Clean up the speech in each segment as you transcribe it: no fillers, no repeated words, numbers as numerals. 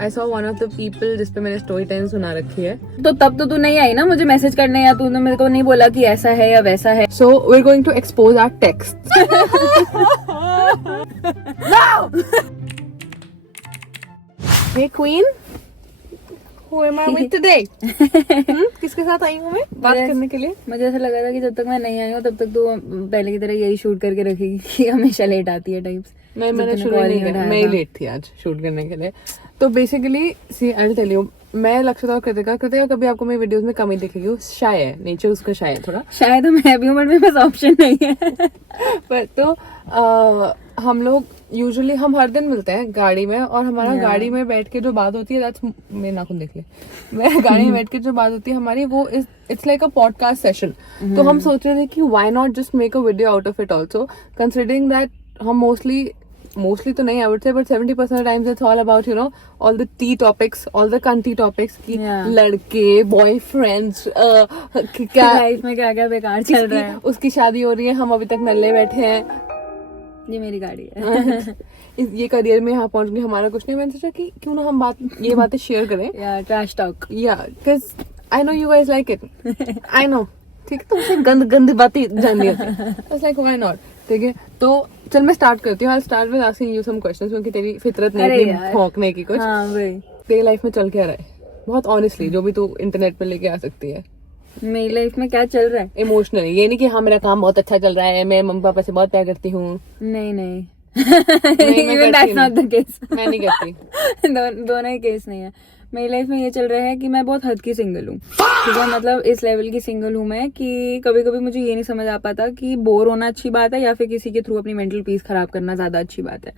I saw one of the people जिस पे मैंने story time सुना रखी है. तो तब तो तू नहीं आई ना मुझे मैसेज करने, या तूने मेरे को नहीं बोला कि ऐसा है या वैसा है. So we're going to expose our texts. No! Hey Queen, who am I with today? किसके साथ आई हूँ मैं बात करने के लिए? मुझे ऐसा लगा था कि जब तक मैं नहीं आई हूँ तब तक तू पहले की तरह यही शूट करके रखेगी कि हमेशा लेट आती है टाइप्स. नहीं, मैंने शुरू नहीं किया, मैं ही लेट थी आज शूट करने के लिए. तो basically see I will tell you, मैं लक्ष्य और कृतिका कभी आपको मेरी वीडियोस में कमी दिखेगी. शाय है, नेचर उसका शाय है थोड़ा. शायद मैं भी हूँ बट मेरे पास ऑप्शन नहीं है. पर तो हम लोग यूजुअली हम हर दिन मिलते हैं गाड़ी में, और हमारा गाड़ी में बैठ के जो बात होती है, मेरे नाखून देख ले, मैं गाड़ी में बैठ के जो बात होती है हमारी, वो it's like a podcast session. तो हम सोच रहे थे कि why not just make a video out of it also, considering that हम मोस्टली तो नहीं, I would say, but 70% times it's all about all the tea topics, all the कंटी टॉपिक्स की लड़के, बॉयफ्रेंड्स, क्या लाइफ में क्या क्या बेकार चल रहा है. उसकी शादी हो रही है, हम अभी तक नल्ले बैठे हैं. ये मेरी गाड़ी है. ये करियर में यहाँ पहुंच गए, हमारा कुछ नहीं. मैंने सोचा कि क्यों ना हम ये बातें शेयर करें. Trash talk. Because I know you guys like it. I know, ठीक है, तुमसे गंद बातें जाननी होती है. Like why not. ठीक है, तो चल मैं स्टार्ट करती हूँ. I start with asking you some questions, क्योंकि तेरी फितरत नहीं थी भौंकने की कुछ. हाँ भाई. तेरी लाइफ में चल क्या रहा है बहुत ऑनेस्टली, जो भी तू इंटरनेट पे लेके आ सकती है. मेरी लाइफ में क्या चल रहा है इमोशनली, ये नहीं कि हाँ मेरा काम बहुत अच्छा चल रहा है, मैं मम्मी पापा से बहुत प्यार करती हूँ. नहीं Even that's not the case. मैं नहीं करती. दोनों ही केस नहीं है. मेरी लाइफ में ये चल रहा है कि मैं बहुत हद की सिंगल हूँ. ठीक है, मतलब इस लेवल की सिंगल हूँ मैं कि कभी कभी मुझे ये नहीं समझ आ पाता कि बोर होना अच्छी बात है या फिर किसी के थ्रू अपनी मेंटल पीस खराब करना ज्यादा अच्छी बात है.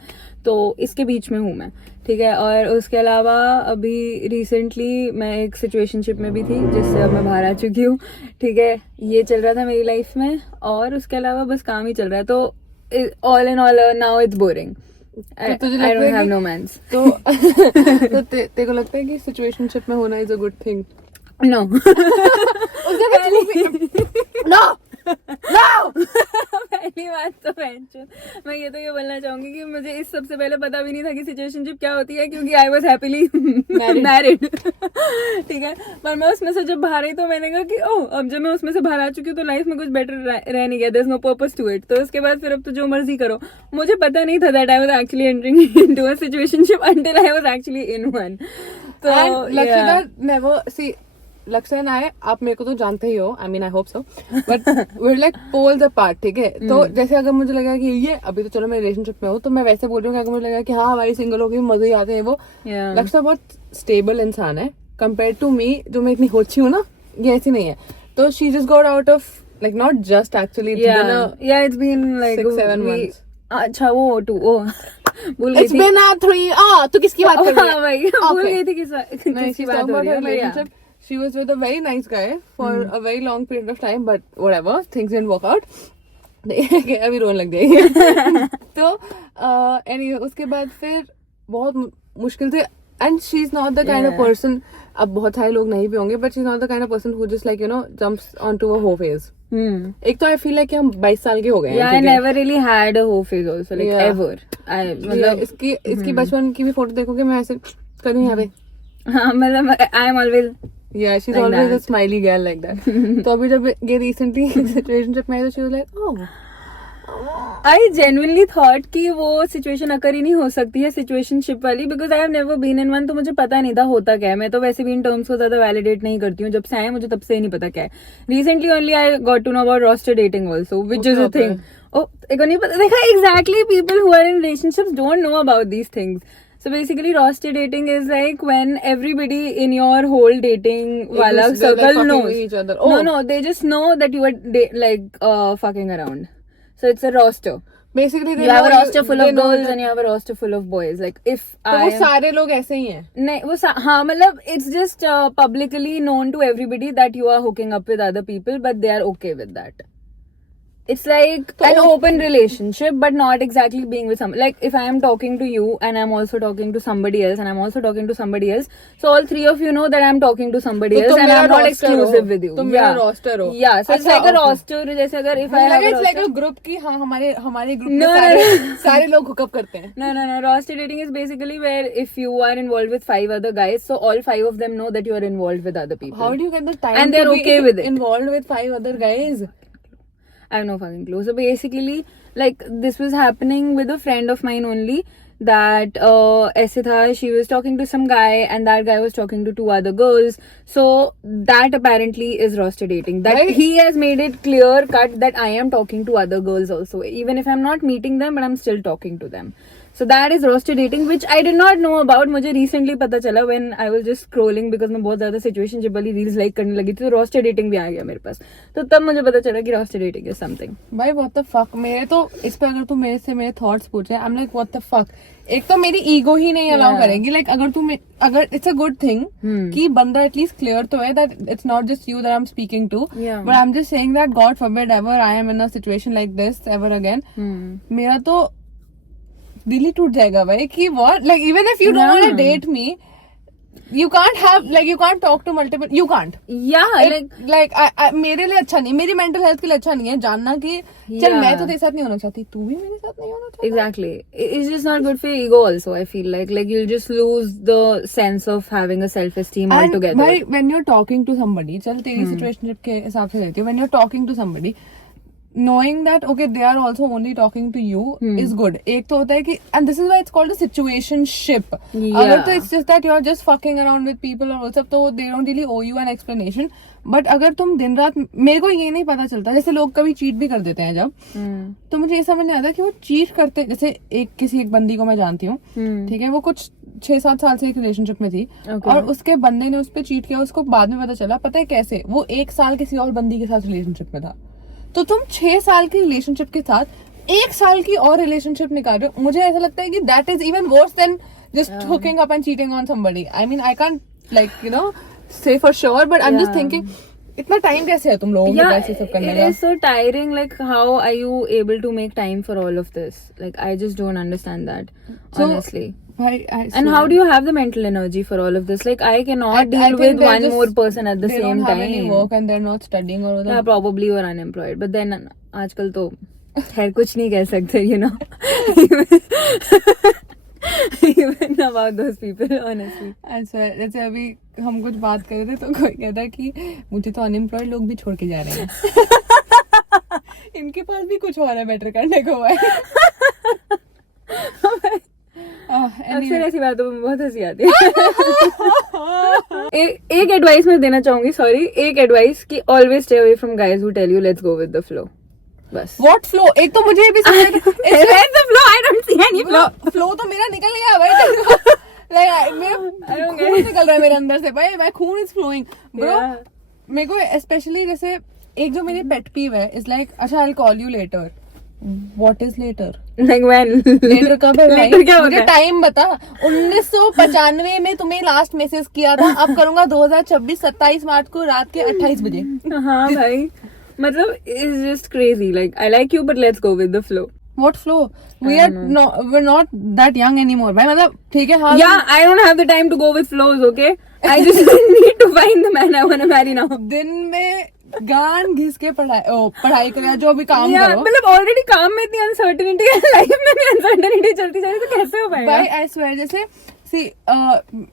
तो इसके बीच में हूँ मैं. ठीक है, और उसके अलावा अभी रिसेंटली मैं एक सिचुएशनशिप में भी थी जिससे अब मैं बाहर आ चुकी हूँ. ठीक है, ये चल रहा था मेरी लाइफ में, और उसके अलावा बस काम ही चल रहा है. तो all in all now it's boring. I don't have romance. तो तेरे को लगता है कि सिचुएशनशिप में होना is a good thing? No. No. पहली बात तो मैं ये बोलना चाहूंगी कि मुझे इस सबसे पहले पता भी नहीं था कि सिचुएशनशिप क्या होती है, क्योंकि आई वॉज हैप्पीली मैरिड. ठीक है, पर मैं उसमें से जब बाहर आई तो मैंने कहा कि अब जब मैं उसमें से बाहर आ चुकी हूँ तो लाइफ में कुछ बेटर रह नहीं गया. There is no purpose to it. तो उसके बाद फिर अब तो जो मर्जी करो. मुझे पता नहीं था that I was actually entering into a situationship until I was actually in one. तो लक्ष्य नेवर सी, लक्ष्य एंड आई, आप मेरे को तो जानते ही हो, I mean I hope so, but we are like poles apart. ठीक है, तो जैसे अगर मुझे लगा कि ये अभी तो चलो मैं रिलेशनशिप में हूँ, तो मैं वैसे बोल रही हूँ कि अगर मुझे लगा कि हाँ हमारी सिंगल होगी मजे ही आते हैं, वो लक्ष्य बहुत स्टेबल इंसान है कंपेयर टू मी, जो मैं इतनी होची हूँ ना, ये ऐसी नहीं है. तो she just got out of, like not just actually, it's been like 6-7 months. अच्छा वो भूल गई It's been 3. तू किसकी बात कर रही है? भाई भूल गई थी किसकी बात हो रही है. She was with a very nice guy for a very long period of time, but whatever, things didn't work out. अभी रोने लग जाएगी. तो anyway, उसके बाद फिर बहुत मुश्किल से, and she's not the kind of person, अब बहुत सारे लोग नहीं भी होंगे, but she's not the kind of person who just like jumps onto a hoe phase. एक तो I feel like कि हम 22 साल के हो गए हैं. I never really had a hoe phase also, like ever. मतलब इसकी बचपन की भी फोटो देखोगे, मैं ऐसे करूँ यहाँ पे. हाँ, मतलब I am always. Yeah, she's like always that. A smiley girl like that. तो अभी जब ये recently situationship में, तो she was like, oh. I genuinely thought कि वो situation अकर ही नहीं हो सकती है situationship वाली, because I have never been in one. तो मुझे पता नहीं था होता क्या है. मैं तो वैसे भी इन terms को ज्यादा validate नहीं करती हूँ. जब से आए मुझे तब से ही नहीं पता क्या है. Recently only I got to know about roster dating also, which is a thing. Oh, एक को नहीं पता. देखा, exactly, people who are in relationships don't know about these things. So basically, roster dating is like when everybody in your whole dating wala circle knows each other. Oh. No, they just know that you are fucking around. So it's a roster. Basically, you have a roster full of girls and you have a roster full of boys. Like if तो वो सारे लोग ऐसे ही हैं. नहीं, वो हाँ, मतलब it's just publicly known to everybody that you are hooking up with other people, but they are okay with that. It's like an open relationship, but not exactly being with someone. Like if I am talking to you and I'm also talking to somebody else and I'm also talking to somebody else, so all three of you know that I'm talking to somebody तो else तुम and मेरा I'm not roster exclusive हो, with you. तुम मेरा roster हो. Yeah, so it's अच्छा, like a okay. roster. जैसे अगर if I have a it's like roster. a group की हाँ हमारे group No, में no, सारे लोग hookup करते हैं. No. Roster dating is basically where if you are involved with 5 other guys, so all 5 of them know that you are involved with other people. How do you get the time And they're to okay be with it. involved with 5 other guys? I have no fucking clue. So basically, like this was happening with a friend of mine only. That ऐसे था, she was talking to some guy and that guy was talking to 2 other girls. So that apparently is roster dating. That Right. he has made it clear cut that I am talking to other girls also, even if I'm not meeting them, but I'm still talking to them. So that is roster dating, which I did not know about. मुझे recently पता चला when I was just scrolling because मैं बहुत ज़्यादा situationship वाली reels like करने लगी थी, तो roster dating भी आ गया मेरे पास. तो तब मुझे पता चला कि roster dating is something. भाई what the fuck, मेरे तो इस पे अगर तू मेरे से मेरे थॉट्स पूछे, I'm like what the fuck. एक तो मेरी ईगो ही नहीं अलाउ करेगी. लाइक अगर इट्स अ गुड थिंग कि बंदा एटलीस्ट क्लियर तो है that it's not just you that I am speaking to, but I am just saying that God forbid ever I am in a situation like this ever again. मेरा तो दिल ही टूट जाएगा भाई कि what, like even if you don't want to date me, you can't talk to multiple, you can't. Yeah, like मेरे लिए अच्छा नहीं, मेरी मेंटल हेल्थ के लिए अच्छा नहीं है जानना कि चल मैं तो तेरे साथ नहीं होना चाहती, तू भी मेरे साथ नहीं होना चाहती. Exactly. It's just not good for your ego also, I feel like you'll just lose the sense of having a self-esteem altogether. भाई when you're talking to somebody, चल तेरी सिचुएशनशिप के हिसाब से रहती है, when you're talking to somebody knowing that okay they are also only talking to you is good. एक तो होता है कि and this is why it's called a situationship. अगर तो it's just that you're just fucking around with people और वो सब, तो they don't really owe you an explanation. But अगर तुम दिन रात, मेरे को ये नहीं पता चलता, जैसे लोग कभी चीट भी कर देते हैं जब, तो मुझे ये समझ नहीं आता कि वो चीट करते, जैसे एक बंदी को मैं जानती हूँ, ठीक है, वो कुछ 6-7 साल से एक रिलेशनशिप में थी और उसके बंदे ने उस पर चीट किया, उसको बाद में पता चला. पता है कैसे? वो 1 साल किसी और बंदी के साथ रिलेशनशिप में था. तो तुम 6 साल की रिलेशनशिप के साथ 1 साल की और रिलेशनशिप निकाल रहे हो. मुझे ऐसा लगता है कि that is even worse than just hooking up and cheating on somebody. I mean I can't like you no say for sure, but I'm just thinking इतना टाइम कैसे है तुम लोगों के पास ये सब करने का? It is so tiring. Like how are you able to make time for all of this? Like I just don't understand that, honestly. And how do you have the mental energy for all of this? Like I cannot deal with one more person at the same time. They don't have any work and they're not studying or yeah, probably you are unemployed. But then आजकल तो खैर कुछ नहीं कह सकते, you know. Even about those people, honestly. अच्छा, जैसे अभी हम कुछ बात कर रहे थे तो कोई कहता कि मुझे तो अनएम्प्लॉयड लोग भी छोड़ के जा रहे हैं. इनके पास भी कुछ और है बेटर करने को भाई. अक्सर ऐसी बातों में बहुत हंसी आती है. एक एडवाइस मैं देना चाहूंगी, सॉरी, एक एडवाइस कि always stay away from guys who tell you let's go with the flow. बस. What flow? एक तो मुझे भी समझ Where's the flow? I don't see any flow. Flow तो मेरा निकल गया भाई. Like मेरा खून निकल रहा है मेरे अंदर से भाई. My खून is flowing, bro. मेरे को especially जैसे एक जो मेरी pet peeve है is like अच्छा I'll call you later. What is later? Like when? Later कब है भाई? Later क्या होता है? मुझे टाइम बता. 1995 में तुम्हें लास्ट मैसेज किया था, अब करूंगा 2026 27 मार्च को रात के 28 बजे. हाँ भाई, मतलब it's just crazy. Like I like you, but let's go with the flow. What flow? We're not that young anymore. भाई मतलब ठीक है हाँ. Yeah, I don't have the time to go with flows. Okay, I just need to find the man I want to marry now. दिन में गान घिस के पढ़ाई करो, जो भी काम करो. मतलब ऑलरेडी काम में इतनी अनसर्टेनिटी है, लाइफ में भी अनसर्टेनिटी चलती जा रही है, तो कैसे हो पाएगा? भाई आई स्वेयर, जैसे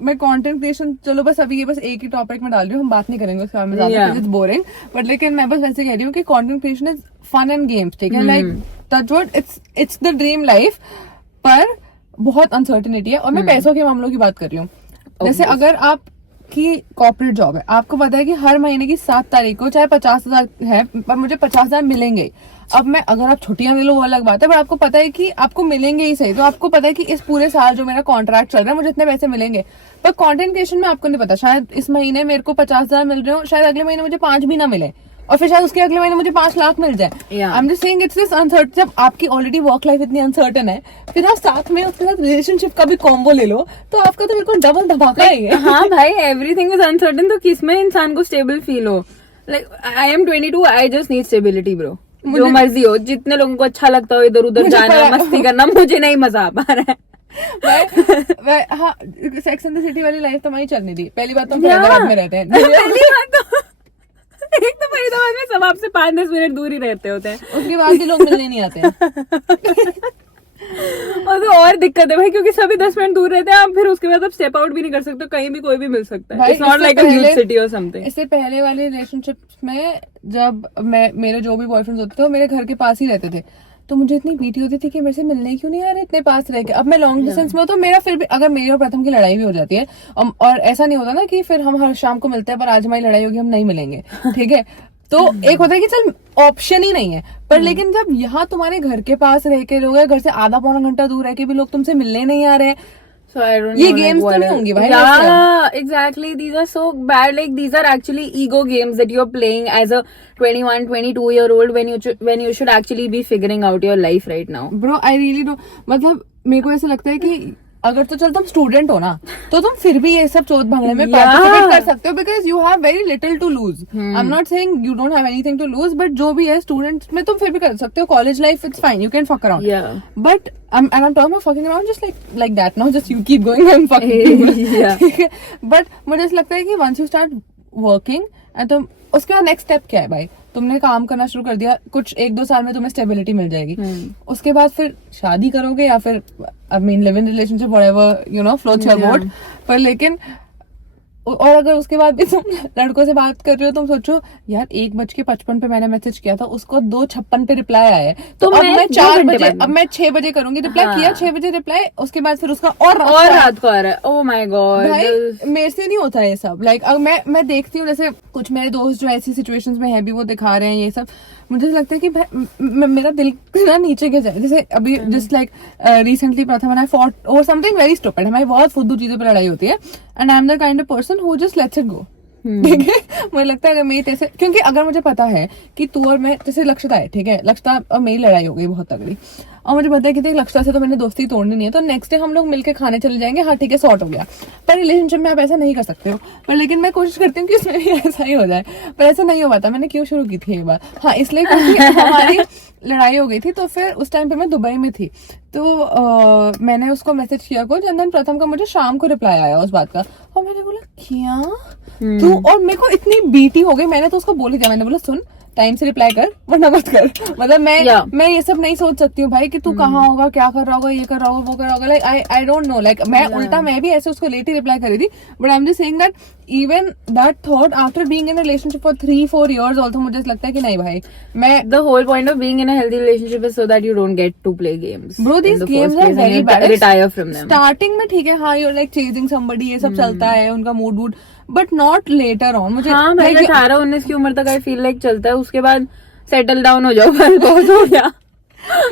मैं कंटेंट क्रिएशन, चलो बस अभी ये बस एक ही टॉपिक में डाल रही हूँ, हम बात नहीं करेंगे उसके बारे में ज्यादा, इट्स बोरिंग. बट लेकिन मैं बस वैसे कह रही हूँ कि content creation is fun and games, ठीक है, like that's what it's the dream life, पर बहुत अनसर्टेनिटी है. और मैं पैसों के मामलों की बात कर रही हूँ. जैसे अगर आप की कॉर्पोरेट जॉब है, आपको पता है कि हर महीने की 7 तारीख को चाहे 50,000 है, पर मुझे 50,000 मिलेंगे. अब मैं अगर आप छुट्टियां ले लो वो अलग बात है, पर आपको पता है कि आपको मिलेंगे ही सही. तो आपको पता है कि इस पूरे साल जो मेरा कॉन्ट्रैक्ट चल रहा है मुझे इतने पैसे मिलेंगे. पर कंटेंट क्रिएशन में आपको नहीं पता, शायद इस महीने मेरे को 50,000 मिल रहे हो, शायद अगले महीने मुझे 5 भी ना मिले, और फिर शायद उसके अगले महीने मुझे 5 लाख मिल जाए. आई am just saying it's this uncertain. जब आपकी ऑलरेडी वर्क लाइफ इतनी अनसर्टन है, फिर आप साथ में उसके साथ रिलेशनशिप का भी कॉम्बो ले लो, तो आपका तो बिल्कुल डबल धमाका है. हाँ भाई, एवरीथिंग इज अनसर्टन, तो किसमें इंसान को स्टेबल फील हो? Like I M 22, I just need stability bro. जो मर्जी हो, जितने लोगों को अच्छा लगता हो इधर उधर जाना मस्ती करना, मुझे नहीं मजा आ पा रहा है। हाँ, सेक्स एंड द सिटी वाली लाइफ तो हमारी चलनी थी। पहली बात तो हम फरीदाबाद में रहते हैं। पहली बात तो एक तो फरीदाबाद में सब आपसे 5-10 मिनट दूर ही रहते होते हैं, उसके बाद भी लोग मिलने नहीं आते हैं। और दिक्कत है भाई, क्योंकि सभी 10 मिनट दूर रहते हैं, आप फिर उसके बाद आप स्टेप आउट भी नहीं कर सकते, कहीं भी कोई भी मिल सकता है। It's not like a huge city और समथिंग। इससे पहले वाले रिलेशनशिप्स में जब मेरे जो भी बॉयफ्रेंड्स होते थे वो मेरे घर के पास ही रहते थे, तो मुझे इतनी पीटी होती थी कि मेरे से मिलने क्यों नहीं आ रहे इतने पास रह के। अब मैं लॉन्ग डिस्टेंस में हूँ तो मेरा फिर भी, अगर मेरी और प्रथम की लड़ाई भी हो जाती है और ऐसा नहीं होता ना कि फिर हम हर शाम को मिलते हैं पर आज हमारी लड़ाई होगी हम नहीं मिलेंगे, ठीक है, तो एक होता है कि चल ऑप्शन ही नहीं है। पर लेकिन जब यहाँ तुम्हारे घर के पास रह के लोग, घर से आधा पौना घंटा दूर रह के भी लोग तुमसे मिलने नहीं आ रहे हैं, So I don't ये know, गेम्स like, तो नहीं होंगी भाई। Yeah, exactly. These are so bad. Like these are actually ego games that you're playing as a 21, 22-year-old when you should actually be figuring out your life right now. Bro, I really don't, मतलब मेरे को ऐसा लगता है कि अगर तो चल तुम स्टूडेंट हो ना तो तुम फिर भी ये सब चौथ भंगड़े में पार्टिसिपेट कर सकते हो, because you have very little to lose. I am not saying you don't have anything to lose, but जो भी है स्टूडेंट में तुम फिर भी कर सकते हो। College life it's fine, you can fuck around, but I'm talking about fucking around just like that now, just you keep going and fucking people. But मुझे ऐसा लगता है कि once you start working and तुम उसके बाद next step क्या है भाई, तुमने काम करना शुरू कर दिया, कुछ 1-2 साल में तुम्हें स्टेबिलिटी मिल जाएगी, उसके बाद फिर शादी करोगे या फिर I mean live in relationship whatever you know floats your boat. पर लेकिन और अगर उसके बाद भी तुम लड़कों से बात कर रहे हो, तुम सोचो यार 1:55 पे मैंने मैसेज किया था, उसको 2:56 पे रिप्लाई आया है, तो अब मैं 4 बजे, अब मैं 6 बजे करूंगी रिप्लाई। किया 6 बजे रिप्लाई, उसके बाद फिर उसका और रात को आ रहा है। ओह माय गॉड भाई, मेरे से नहीं होता है ये सब। लाइक मैं देखती हूँ जैसे कुछ मेरे दोस्त जो ऐसी सिचुएशंस में है भी वो दिखा रहे हैं ये सब, मुझे लगता है कि मेरा दिल ना नीचे गिर जाए। जैसे अभी जस्ट लाइक रिसेंटली प्रथम and I fought over something very stupid, हमारी बहुत फुद्दू चीजों पर लड़ाई होती है and I am the kind of person who just let's it go, ठीक है। मुझे लगता है अगर मेरी जैसे, क्योंकि अगर मुझे पता है कि तू और मैं, जैसे लक्षिता है, ठीक है, लक्षिता और मेरी लड़ाई हो गई बहुत तगड़ी और मुझे पता है कि लक्षिता से तो मैंने दोस्ती तोड़नी नहीं है, तो नेक्स्ट डे हम लोग मिलके खाने चले जाएंगे, हाँ ठीक है सॉर्ट हो गया। पर रिलेशनशिप में आप ऐसा नहीं कर सकते हो, पर लेकिन मैं कोशिश करती हूँ कि इसमें भी ऐसा ही हो जाए, पर ऐसा नहीं हो पाता। मैंने क्यों शुरू की थी ये बात, हाँ इसलिए क्योंकि हमारी लड़ाई हो गई थी, तो फिर उस टाइम पे मैं दुबई में थी, तो मैंने उसको मैसेज किया कुछ एंड देन प्रथम का मुझे शाम को रिप्लाई आया उस बात का, और मैंने बोला क्या तू, और मेरे को इतनी बीटी हो गई, मैंने तो उसको बोल ही दिया, मैंने बोला सुन टाइम से रिप्लाई कर वरना मत कर। मतलब मैं ये सब नहीं सोच सकती हूँ भाई कि तू कहाँ होगा, क्या कर रहा होगा, ये कर रहा होगा, वो कर रहा होगा। Like I don't know, like मैं उल्टा मैं भी ऐसे उसको लेट ही रिप्लाई करी थी, but I am just saying that even that thought after being in relationship for 3-4 years also मुझे लगता है कि नहीं भाई, मैं the whole point of being in a healthy relationship is so that you don't get to play games. Bro these games are very bad, retire from them. Starting में ठीक है, हाँ you are like chasing somebody, ये सब चलता है, उनका mood would, but not later on. मुझे हाँ भाई 18-19 की उम्र तक आई फील लाइक चलता है, उसके बाद सेटल डाउन हो जाओ, बस बहुत हो गया।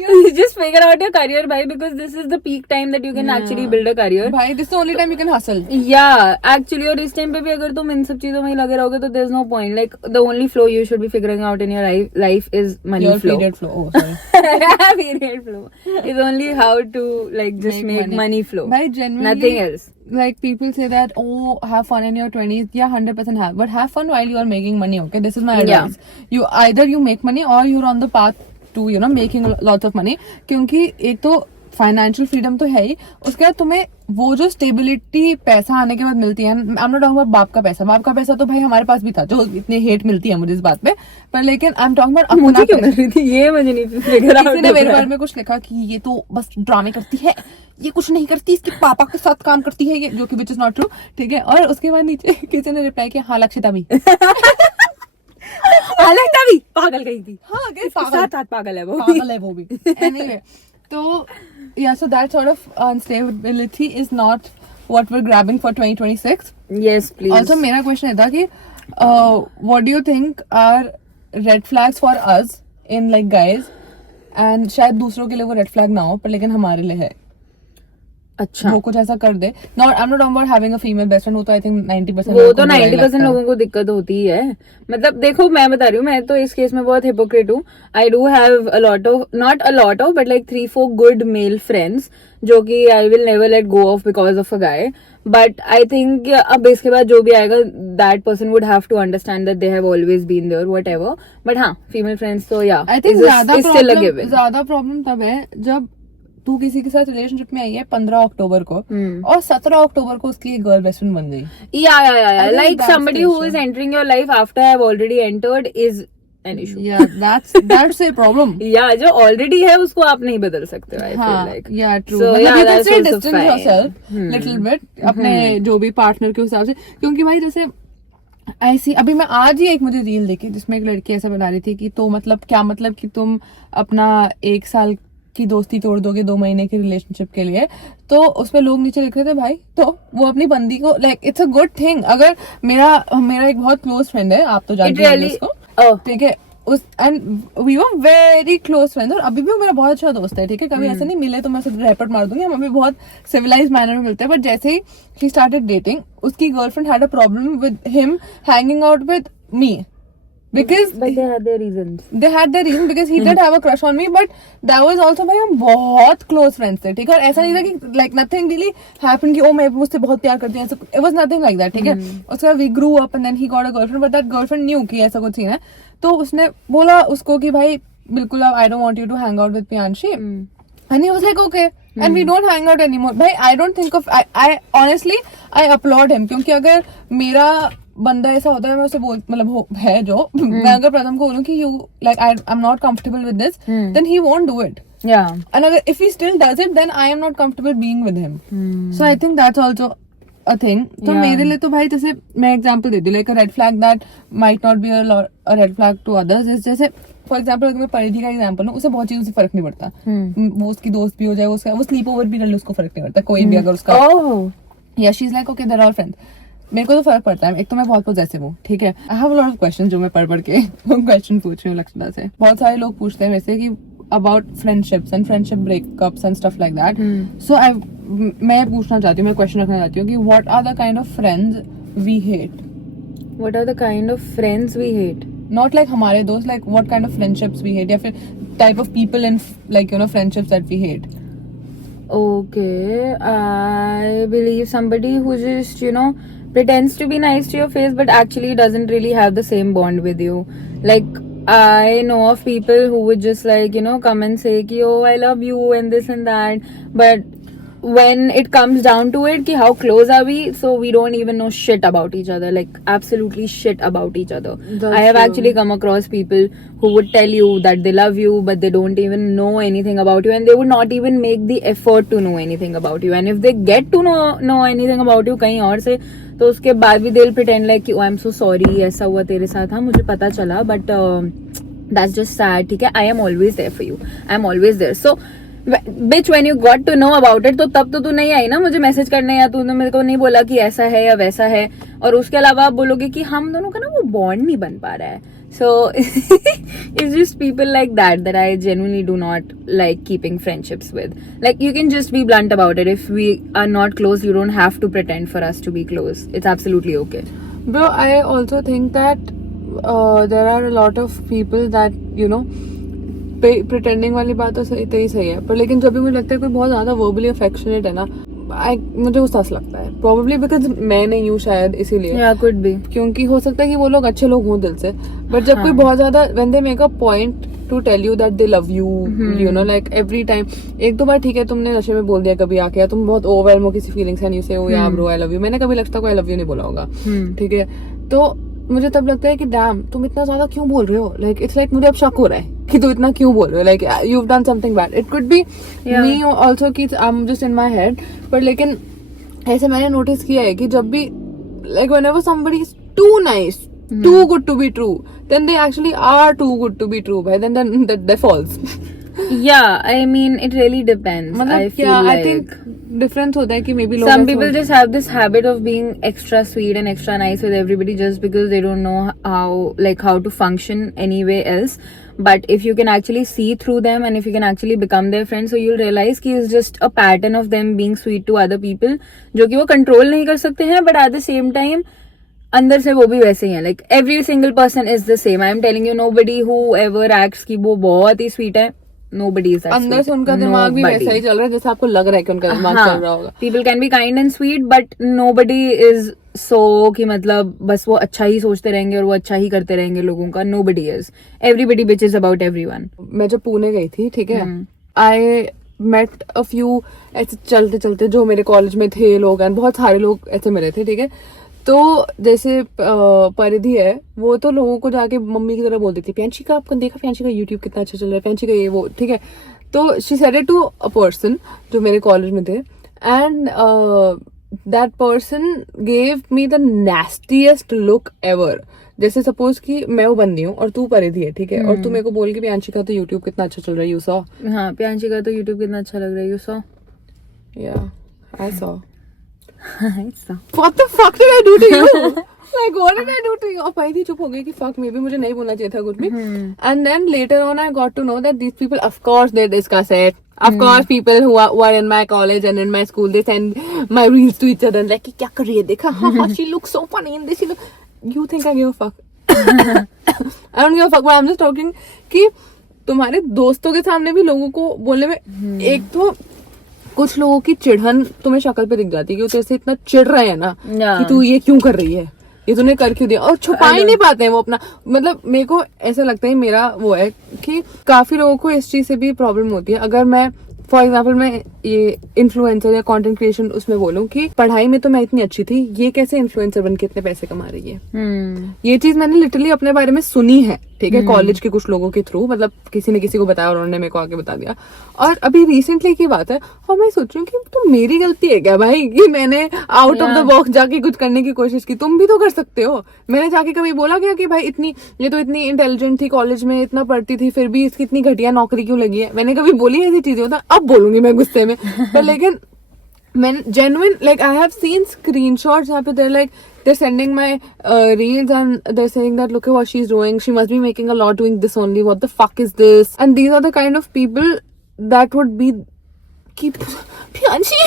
You just figure out your career, bhai, because this is the peak time that you can actually build a career. भाई this is the only time you can hustle. Yeah, actually, और इस time पे भी अगर तुम इन सब चीजों में ही लगे रहोगे तो there's no point. Like the only flow you should be figuring out in your life is money your flow. Period flow. Oh, sorry. Period flow is only how to like just make money flow. Bhai, genuinely, nothing else. Like people say that, oh, have fun in your 20s. Yeah, 100% have, but have fun while you are making money. Okay, this is my advice. You either you make money or you're on the path to you know making lots of money, क्योंकि एक तो financial freedom तो है ही, उसके बाद तुम्हें वो जो स्टेबिलिटी पैसा आने के बाद मिलती है, आई एम नॉट टॉकिंग अबाउट बाप का पैसा तो भाई हमारे पास भी था, जो इतनी हेट मिलती है मुझे इस बात पे, पर लेकिन आई एम टॉकिंग अबाउट मुझे क्यों मिल रही थी ये मुझे नहीं फिगर आउट। किसी ने मेरे बारे में कुछ लिखा कि ये तो बस ड्रामे करती है, ये कुछ नहीं करती, इसके पापा के साथ काम करती है, ये जो कि विच इज नॉट ट्रू, ठीक है। और उसके बाद नीचे किसी ने रिप्लाई किया, हाँ लक्षिता भी लक्षिता भी पागल गई थी, हाँ साथ पागल है वो भी। Anyway, तो yeah, so that sort of instability is not what we're grabbing for 2026. Yes, please. Also, मेरा question था कि what do you think are red flags for us in like guys, and शायद दूसरों के लिए वो red flag ना हो, पर लेकिन हमारे लिए है। अच्छा, वो कुछ ऐसा कर दे, not I am not about having a female best friend, वो तो आई थिंक 90% वो तो 90% लोगों को दिक्कत होती ही है। मतलब देखो, मैं बता रही हूँ, मैं तो इस केस में बहुत हिपोक्रेट हूँ। I do have a lot of, not a lot of, but like 3-4 good male friends जो कि I will never let go of because of a guy. But I think अब इसके बाद जो भी आएगा, that person would have to understand that they have always been there, whatever. But हाँ, female friends तो या आई थिंक ज्यादा प्रॉब्लम तब है जब तू किसी के साथ रिलेशनशिप में आई है 15 अक्टूबर को और 17 अक्टूबर को उसकी गर्ल बेस्ट फ्रेंड बन गई। या like somebody who is entering your life after I have already entered is an issue. Yeah, that's a problem. या जो ऑलरेडी है उसको आप नहीं बदल सकते हो, I feel like. Yeah, true. So, मतलब yeah, you can that's still also distance fine. yourself little bit अपने जो भी पार्टनर के हिसाब से, क्योंकि भाई जैसे ऐसी अभी मैं आज ही एक मुझे रील देखी जिसमें एक लड़की ऐसा बता रही थी कि तो मतलब क्या मतलब कि तुम अपना 1 साल की दोस्ती तोड़ दोगे 2 महीने की रिलेशनशिप के लिए। तो उसमें लोग नीचे लिख रहे थे भाई तो वो अपनी बंदी को like it's a good thing. अगर मेरा एक बहुत क्लोज फ्रेंड है, आप तो जानते हैं उसको, ठीक है, उस and we were very close friend और अभी भी वो मेरा बहुत अच्छा दोस्त है, ठीक है, कभी ऐसा नहीं मिले तो मैं उसे रैपट मार दूंगी, हम अभी बहुत सिविलाइज मैनर में मिलते हैं। बट जैसे ही ही स्टार्टेड डेटिंग, उसकी girlfriend had a problem with him hanging out with me because But they had their reasons. they had their reason because he did have a crush on me, but that was also भाई हम बहुत close friends थे, ठीक है, और ऐसा नहीं था कि like nothing really happened कि ओ मैं मुझसे बहुत प्यार करती हूँ, it was nothing like that, ठीक है। उसके बाद we grew up and then he got a girlfriend, but that girlfriend knew कि ऐसा कुछ सीन है, तो उसने बोला उसको कि भाई बिल्कुल I don't want you to hang out with Priyanshi, and he was like okay, and we don't hang out anymore। भाई I don't think of I honestly I applaud him, क्योंकि अगर मेरा बंदा ऐसा होता है मैं उसे बोल मतलब है जो मैं अगर प्रथम को बोलूं कि you like I am not comfortable with this, then he won't do it, and अगर if he still does it then I am not comfortable being with him. So I think that's also a thing. तो मेरे लिए तो भाई जैसे मैं example देती हूँ, like a red flag that might not be a red flag to others is जैसे फॉर एग्जाम्पल अगर मैं परिधि का एग्जाम्पल हूँ, उसे बहुत चीजों से फर्क नहीं पड़ता, वो उसकी दोस्त भी हो जाए, वो स्लीप ओवर भी कर ले, उसको फर्क नहीं पड़ता कोई भी अगर उसका, या she is like okay there are friends. मेरे को तो फर्क पड़ता है, एक तो मैं बहुत पॉजेसिव हूँ, ठीक है, I have a lot of question जो मैं पढ़ के क्वेश्चन पूछ रही हूँ लक्षणा से। बहुत सारे लोग पूछते हैं वैसे कि about friendships and friendship breakups and stuff like that. So मैं पूछना चाहती हूँ, मैं क्वेश्चन रखना चाहती हूँ कि what are the kind of friends we hate? What are the kind of friends we hate? Not like हमारे दोस्त, like what kind of friendships we hate, या फिर type of people in like you know friendships that we hate. Okay, I believe somebody who just, you know, pretends to be nice to your face but actually doesn't really have the same bond with you. Like, I know of people who would just like, you know, come and say ki, oh, I love you and this and that, but when it comes down to it ki how close are we, so we don't even know shit about each other, like absolutely shit about each other. I have actually come across people who would tell you that they love you but they don't even know anything about you, and they would not even make the effort to know anything about you, and if they get to know anything about you कहीं और से, तो उसके बाद भी they'll pretend like oh I'm so sorry, ऐसा हुआ तेरे साथ, हाँ मुझे पता चला, but that's just sad, ठीक है, I am always there for you, I am always there. So bitch, when you got to know about it, तो तब तो तू नहीं आई ना मुझे मैसेज करने, या तूने मेरे को नहीं बोला कि ऐसा है या वैसा है, और उसके अलावा आप बोलोगे कि हम दोनों का ना वो बॉन्ड नहीं बन पा रहा है। So it's just people like that I genuinely do not like keeping friendships with. Like, you can just be blunt about it. If we are not close, you don't have to pretend for us to be close. It's absolutely okay. Bro, I also think that there are a lot of people that, you know, pretending वाली बात तो सही है, पर लेकिन जब भी मुझे लगता है कोई बहुत ज्यादा verbally affectionate है ना, मुझे गुस्सा लगता है, probably because मैं नहीं हूँ शायद इसीलिए, yeah, could be, क्योंकि हो सकता है कि वो लोग अच्छे लोग हों दिल से, बट जब कोई बहुत ज्यादा when they make a point to tell you that they love you, you know, like every time, एक दो बार ठीक है तुमने नशे में बोल दिया कभी आके, या तुम बहुत ओवरवेल्म हो किसी फीलिंग से, you say oh yeah bro I love you, मैंने कभी लगता को I love you नहीं बोला होगा, ठीक है, तो मुझे तब लगता है कि डैम तुम इतना ज्यादा क्यों बोल रहे हो, लाइक इट्स लाइक मुझे अब शक हो रहा है कि तू इतना क्यों बोल रहे हो, like you have done something bad, it could be me also कि I am just in my head, पर लेकिन ऐसे मैंने नोटिस किया है कि जब भी like whenever somebody is too nice, too good to be true, then they actually are too good to be true, but then that falls. Yeah, I mean it really depends. I feel like I think difference होता है कि may be लोग Some ऐसे people होते just have this habit of being extra sweet and extra nice with everybody just because they don't know how to function anywhere else. But if you can actually see through them and if you can actually become their friend, so you'll realize कि it's just a pattern of them being sweet to other people, जो कि वो control नहीं कर सकते हैं, but at the same time अंदर से वो भी वैसे ही है. Like every single person is the same. I am telling you, nobody who ever acts कि वो बहुत ही sweet है, nobody is that अंदर sweet. से उनका दिमाग भी वैसा ही चल रहा है जैसे आपको लग रहा है कि उनका दिमाग चल रहा होगा. People can be kind and sweet, but nobody is so कि मतलब बस वो अच्छा ही सोचते रहेंगे और वो अच्छा ही करते रहेंगे लोगों का. Nobody is. Everybody bitches about everyone. मैं जब पुणे गई थी, ठीक है, आई मेट अ फ्यू ऐसे चलते चलते जो मेरे कॉलेज में थे लोग, एंड बहुत सारे लोग ऐसे मिले थे, ठीक है. तो जैसे परिधि है, वो तो लोगों को जाके मम्मी की तरह बोल देती, प्यांशी का आपको देखा, प्यांशी का यूट्यूब कितना अच्छा चल रहा है, प्यांशी का ये वो, ठीक है. तो she said it to a person जो मेरे कॉलेज में थे, and that person gave me the nastiest look ever. जैसे सपोज कि मैं वो बंदी हूँ और तू परिधि है, ठीक है, और तू मेरे को बोल के प्यांशी का तो यूट्यूब कितना अच्छा चल रहा है, यू सॉ. हाँ, प्यांशी का तो यूट्यूब कितना अच्छा लग रहा है, यू सॉ. या I saw. So. What the fuck did I do to you? Like what did I do to you? और परिधि चुप हो गई कि fuck, मे भी मुझे नहीं बोलना चाहिए था कुछ भी. And then later on I got to know that these people, of course they discuss it. Of course people who are in my college and in my school, they send my reels to each other like कि क्या कर रही है, देखा, हाँ, she looks so funny in this. You think I give a fuck? I don't give a fuck, but I'm just talking कि तुम्हारे दोस्तों के सामने भी लोगों को बोलने में एक तो कुछ लोगों की चिढ़न तुम्हें शक्ल पे दिख जाती है कि वो तेरे से इतना चिढ़ रहे हैं ना कि तू ये क्यों कर रही है, ये तूने कर क्यों दिया, और छुपा ही नहीं पाते हैं वो अपना. मतलब मेरे को ऐसा लगता है, मेरा वो है कि काफी लोगों को इस चीज से भी प्रॉब्लम होती है. अगर मैं फॉर एग्जाम्पल मैं ये इन्फ्लुएंसर या कंटेंट क्रिएशन उसमें बोलूं कि पढ़ाई में तो मैं इतनी अच्छी थी, ये कैसे इन्फ्लुएंसर बन के इतने पैसे कमा रही है. ये चीज मैंने लिटरली अपने बारे में सुनी है, ठीक है, कॉलेज के कुछ लोगों के थ्रू, मतलब किसी ने किसी को बताया और उन्होंने मेरे को आगे बता दिया. और अभी रिसेंटली की बात है, और मैं सोच रही हूँ कि तो मेरी गलती है क्या भाई कि मैंने आउट ऑफ द बॉक्स जाके कुछ करने की कोशिश की. तुम भी तो कर सकते हो. मैंने जाके कभी बोला क्या कि भाई ये तो इतनी इंटेलिजेंट थी, कॉलेज में इतना पढ़ती थी, फिर भी इसकी इतनी घटिया नौकरी क्यों लगी है? मैंने कभी बोली ऐसी चीजें? होता अब बोलूंगी मैं गुस्से में. पर लेकिन मैंने genuine, like I have seen screenshots जहाँ पे they're like they're sending my reels and they're saying that look at what she's doing, she must be making a lot doing this only, what the fuck is this? And these are the kind of people that would be कि प्यांशी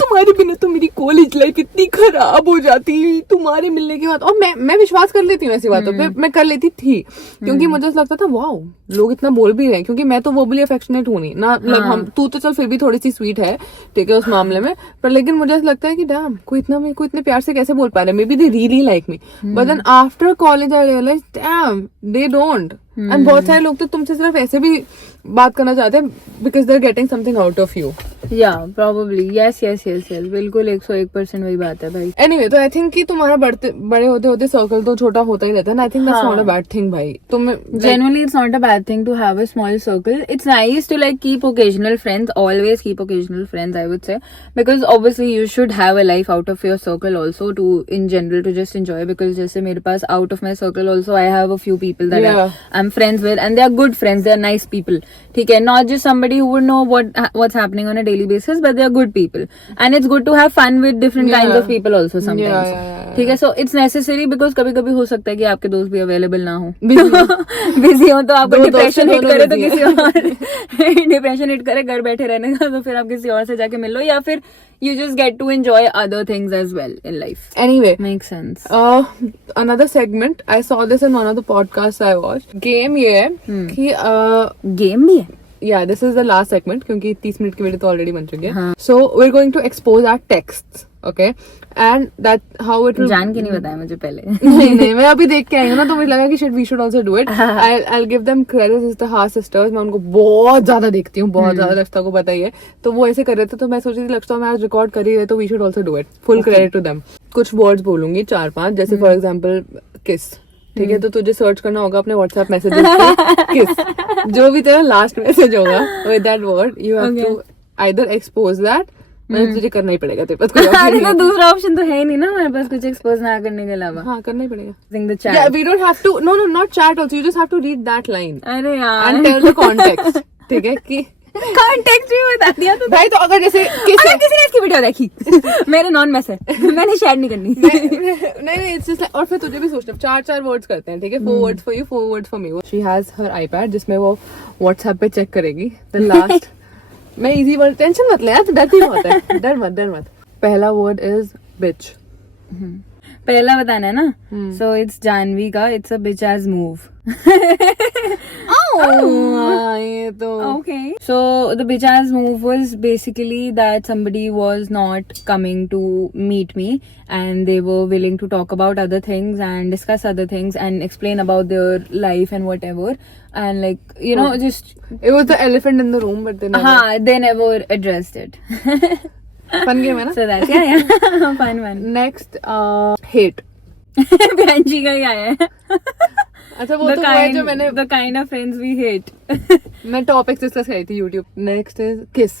तुम्हारे बिना तो मेरी college life इतनी खराब हो जाती तुम्हारे मिलने के बाद. और मैं विश्वास कर लेती हूँ ऐसी बातों पे, मैं कर लेती थी क्योंकि मुझे लगता था वाओ लोग इतना बोल भी रहे हैं, क्योंकि मैं तो वो भी अफेक्शनेट हूँ नहीं ना. मतलब हम तू तो चल फिर भी थोड़ी सी स्वीट है, ठीक है, उस मामले में, पर लेकिन मुझे ऐसा लगता है कि डैम कोई इतना मेरे को इतने प्यार से कैसे बोल पा रहे. Maybe they really like me, but then after college I realize damn they don't. And बहुत सारे लोग तो तुमसे सिर्फ ऐसे भी बात करना चाहते हैं because they are getting something out of you. या प्रोबेबली यस बिल्कुल 101% वही बात है भाई. एनीवे, तो आई थिंक कि तुम्हारा बड़े होते होते सर्कल तो छोटा होता ही रहता है. आई think that's not a bad thing भाई. तुम genuinely it's not a bad thing to have a small circle. It's nice to like keep occasional friends, always keep occasional friends, I would say, because obviously you should have a life out of your circle also to in general to just enjoy. Because जैसे मेरे पास out of my circle also I have a few people that I'm friends with and they are good friends, they are nice people, ठीक है, not just somebody who would know what's happening on a daily basis, but they are good people and it's good to have fun with different kinds of people also sometimes. ठीक है, so it's necessary because कभी कभी हो सकता है कि आपके दोस्त भी available ना हो, बिजी हो, तो आपको डिप्रेशन हिट करे तो किसी और डिप्रेशन हिट करे घर बैठे रहने का, तो फिर आप किसी और से जाके मिल लो, या फिर you just get to enjoy other things as well in life. Anyway, makes sense. Another segment, I saw this in one of the podcasts I watched. Game ये है कि game भी है. Yeah, this is the last segment क्योंकि 30 minute की video तो already बन चुकी है. So we're going to expose our texts, okay? And that how it will. जान के नहीं बताया मुझे पहले. नहीं मैं अभी देख के आई हूँ ना, तो मुझे लगा कि we should also do it. I'll give them credit as the Ha sisters. मैं उनको बहुत ज्यादा देखती हूँ, बहुत ज्यादा. लक्षिता को पता ही है, तो वो ऐसे कर रहे थे, तो मैं सोच रही थी लक्षिता मैं आज रिकॉर्ड कर ही रहे, तो we should also do it. Full credit to them. कुछ वर्ड्स बोलूंगी 4-5, जैसे फॉर एग्जाम्पल किस, ठीक है, तो तुझे सर्च करना होगा अपने व्हाट्सएप मैसेजेस पे किस, जो भी तेरा लास्ट मैसेज होगा with that word you have to either expose that, मतलब तुझे करना ही पड़ेगा तेरे पास कोई ऑप्शन नहीं. तो दूसरा ऑप्शन तो है ही नहीं ना हमारे पास कुछ एक्सपोज ना करने के अलावा. हाँ, करना ही पड़ेगा. Sing the chat. Yeah, we don't have to. No, not chat also. You just have to read that line. अरे यार. And tell the context. ठीक है कि कॉन्टेक्स्ट भी बता दिया तो भाई तो अगर जैसे अगर किसी ने इसकी वीडियो देखी मेरे नॉन मैस है, मैंने शेयर नहीं करनी। नहीं it's just like, और फिर तुझे भी सोचना 4 वर्ड्स करते हैं, ठीक है, 4 words for you, 4 words for me. She has her iPad जिसमें वो WhatsApp पे चेक करेगी the last मैं इजी वर्ड, टेंशन मत ले यार, तो डरती बहुत है, डर मत। पहला वर्ड इज बिच। पहला बताना है ना, सो इट्स जानवी का it's a bitch ass move. ये तो Okay. So the bitch ass move was basically that somebody was not coming to meet me and they were willing to talk about other things and discuss other things and explain about their life and whatever, and like you know just it was the elephant in the room but they never addressed it. fun game है ना? So that's yeah fun. Next hate. Priyanshi का ही आया है। अच्छा वो तो वो है जो मैंने the kind of friends we hate. मैं टॉपिक्स डिस्कस करी थी YouTube. Next is kiss.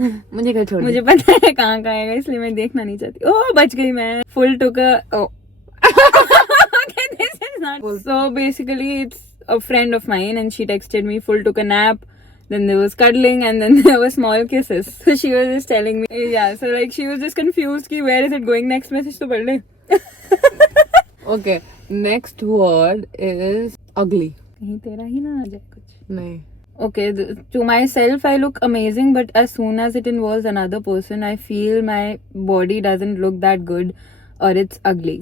मुझे घर छोड़ मुझे पता है कहाँ का आएगा इसलिए मैं देखना नहीं चाहती। ओह बच गई मैं। Full took a okay, this is not. So basically it's a friend of mine and she texted me. Full took a nap. Then there was cuddling and then there were small kisses. So she was just telling me, yeah. So like she was just confused कि where is it going next message तो पढ़ ले। Okay, next word is ugly. कहीं तेरा ही ना आ जाए कुछ। नहीं. Okay, to myself I look amazing, but as soon as it involves another person, I feel my body doesn't look that good or it's ugly.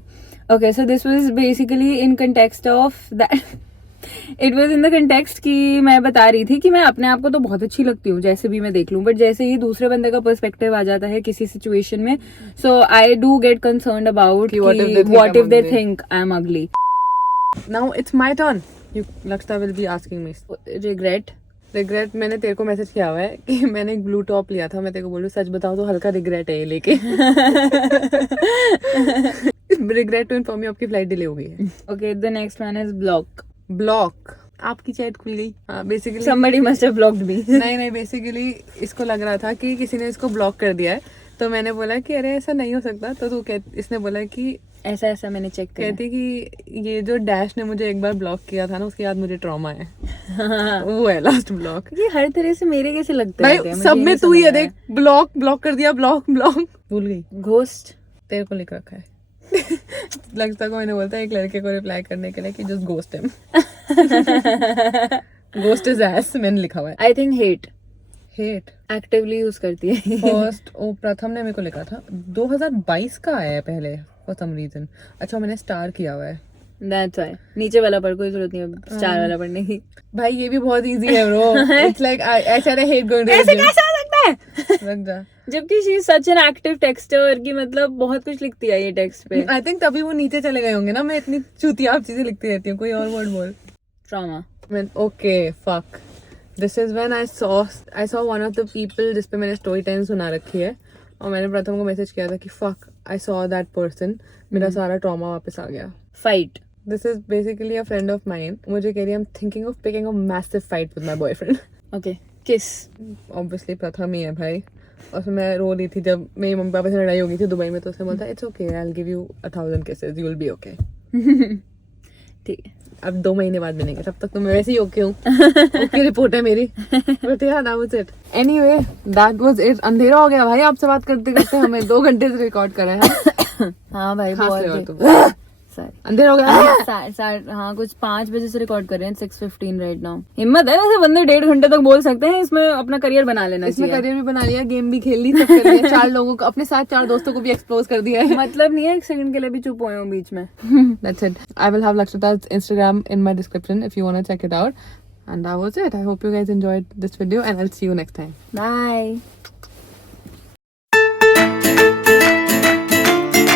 Okay, so this was basically in context of that. It was in the context कि मैं बता रही थी कि मैं अपने आप को तो बहुत अच्छी लगती हूँ जैसे भी मैं देख लूँ, बट जैसे ही दूसरे बंदे का पर्सपेक्टिव आ जाता है किसी सिचुएशन में, so I do get concerned about what if they think I'm ugly. Now it's my turn. You Lakshta will be asking me. Regret मैंने तेरे को मैसेज किया हुआ है कि मैंने एक ब्लू टॉप लिया था, मैं तेरे को बोलूँ सच बताओ तो हल्का रिग्रेट है ये लेके। रिग्रेट टू इन्फॉर्म यू आपकी फ्लाइट डिले हो गई है। Okay, the next one is block. आपकी चैट खुल गई। हाँ basically somebody must have blocked me. नहीं बेसिकली इसको लग रहा था कि किसी ने इसको ब्लॉक कर दिया है, तो मैंने बोला कि अरे ऐसा नहीं हो सकता, तो इसने बोला कि ऐसा मैंने चेक किया। कहती कि ये जो डैश ने मुझे एक बार ब्लॉक किया था ना उसके बाद मुझे ट्रॉमा है। वो है लास्ट ब्लॉक। ये हर तरह से मेरे कैसे लगता है भाई सब में तू ही है, देख ब्लॉक कर दिया, ब्लॉक भूल गई। घोस्ट तेरे को लिख रखा है। लगता को मैंने बोलता है एक लड़के को रिप्लाई करने के लिए कि just ghost him. Ghost is S मैंने लिखा हुआ है। I think hate actively use करती है। फर्स्ट प्रथम ने मेरे को लिखा था 2022 का आया है पहले फॉर सम रीजन। अच्छा मैंने स्टार किया हुआ है। That's why. नीचे वाला पढ़ कोई जरूरत नहीं है स्टार वाला पढ़ने की। भाई ये भी बहुत इजी है bro. It's like I hate going to ऐसे कैसे हो सकता है? लग जा। जबकि she is such an active texter की मतलब बहुत कुछ लिखती है ये टेक्स्ट पे। आई थिंक तभी वो नीचे चले गए होंगे ना, मैं इतनी चूतिया चीजें लिखती रहती हूँ। कोई और वर्ड बोल। Trauma. Okay fuck this is when I saw one of the people जिस पे मैंने स्टोरी टाइम सुना रखी है, और मैंने प्रथम को मैसेज किया था कि fuck I saw that person, मेरा सारा ट्रॉमा वापस आ गया। Fight. This is basically a friend of mine, मुझे कह रही है I am thinking of picking a massive fight with my boyfriend. Okay किस। ऑब्वियसली प्रथम ही है भाई। और फिर मैं रो रही थी जब मेरी मम्मी पापा से लड़ाई हो गई थी दुबई में, तो उसने बोलता it's okay I will give you 1000 kisses, you will be okay। ठीक है अब 2 महीने बाद मिलेंगे, तब तक तो मैं वैसे ही ओके हूँ। ओके रिपोर्ट है मेरी। बट यार that was it. Anyway that was it. अंधेरा हो गया भाई आपसे बात करते करते, हमें 2 घंटे से रिकॉर्ड कर रहे हैं। हाँ भाई अंधेरा हो गया। हाँ कुछ 5 बजे से रिकॉर्ड कर रहे हैं, 6:15 राइट नाउ। हिम्मत है वैसे बंदे 1.5 घंटे तक बोल सकते हैं, इसमें अपना करियर बना लेना चाहिए। इसमें करियर भी बना लिया, गेम भी खेल ली, सब कर लिया। 4 लोगों को अपने साथ 4 दोस्तों को भी एक्सपोज कर दिया है। मतलब नहीं है 1 सेकंड के लिए भी चुप हुए हो बीच में। That's it. I will have Lakshita's Instagram in my description if you want to check it out. And that was it. I hope you guys enjoyed this video and I'll see you next time. Bye.